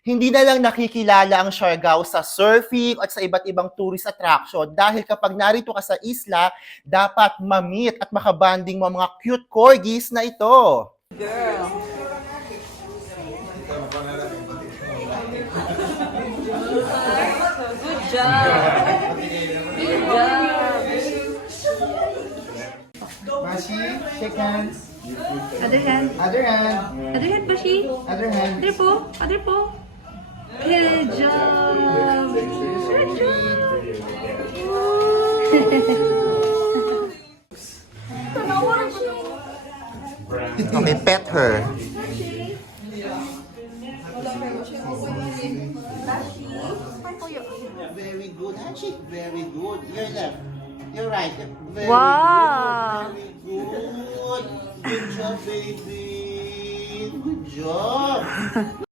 Hindi na lang nakikilala ang Siargao sa surfing at sa iba't ibang tourist attraction dahil kapag narito ka sa isla, dapat ma-meet at makabanding mo ang mga cute corgis na ito. Girl. Good job. Good job. Bashi, shake hands. Other hand. Other hand. Other hand, Bashi. Other hand. Other po. Other po. Good job. Good job. Okay, pet her. Very good, Hachi. Very good. You're left. You're right. Very Wow. good. Very good. Good job, baby. Good job.